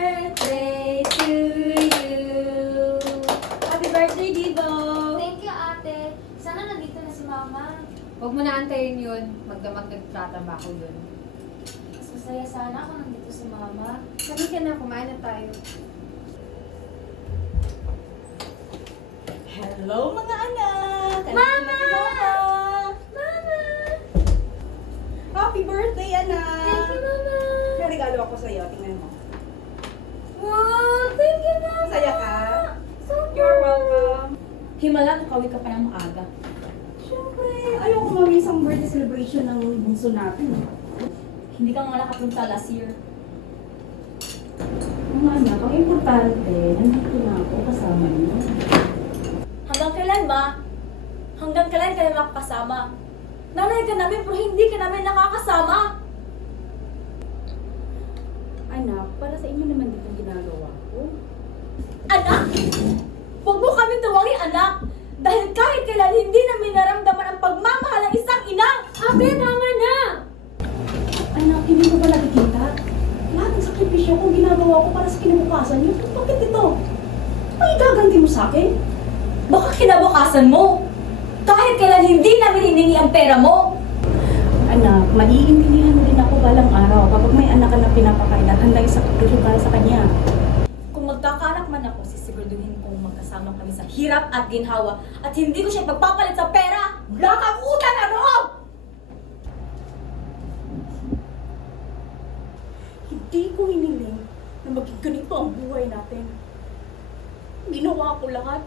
birthday to you. Happy birthday, Divo! Thank you, ate. Sana nandito na si mama. Huwag mo na antayin yun. Magdamag nagtatrabaho yun. Mas masaya sana kung nandito si mama. Sabi ka na, kumain na tayo. Hello mga anak! Mama! Mama! Happy birthday, anak! Thank you, mama! May regalo ako sa'yo. Tingnan mo. Wow! Thank you, mama! Masaya ka? Super! You're welcome. Himala, kakawi ka pa ng maaga. Siyempre, ayoko mami isang birthday celebration ng bunso natin. Hindi ka nga nakapunta last year. Mga anak, ang importante, nandito na ako kasama niyo. Hanggang kailan ba? Hanggang kailan kayo makakasama? Nanay ka namin pero hindi ka namin nakakasama. Anak, para sa inyo naman dito ginagawa ko. Anak! Huwag mo kami tawagin anak! Dahil kahit kailan hindi namin naramdaman ang pagmamahal ng isang ina! Ate, tama na! Anak, hindi ko ba nakikita? Lahat ng sakripisyo kong ginagawa ko para sa kinabukasan niyo. Bakit ito? Ang igaganti mo sa akin? Baka kinabukasan mo! Kahit kailan hindi namin hiningi ang pera mo! Anak, maiintindihan mo din ako balang araw kapag may anak ka na pinapakain at handa yung sakripisyo para sa kanya. Kung magkakaanak man ako, sisiguraduhin kong magkasama kami sa hirap at ginhawa at hindi ko siya pagpapalit sa pera! Wala kang utang na loob! Hindi ko hiniling na maging ganito ang buhay natin. Ginawa ko lahat.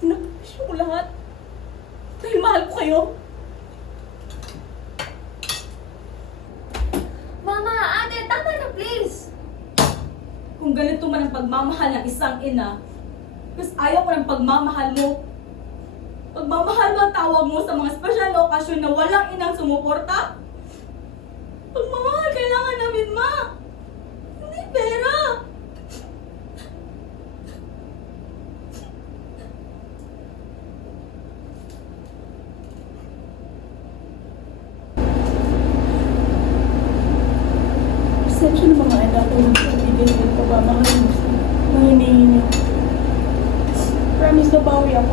Pinagpasyo ko lahat. Dahil mahal ko kayo. Mama, ate, tama na please! Kung ganito man ang pagmamahal ng isang ina, mas ayaw ko ng pagmamahal mo. Pagmamahal ba ang tawag mo sa mga espesyal na okasyon na walang inang sumuporta? Pagmamahal kailangan namin, ma! Hindi pera! Pasensya ng mga anak ko ng pagbibigay ng pagmamahal mo sa mga hinihingi. Promise na bawi ako.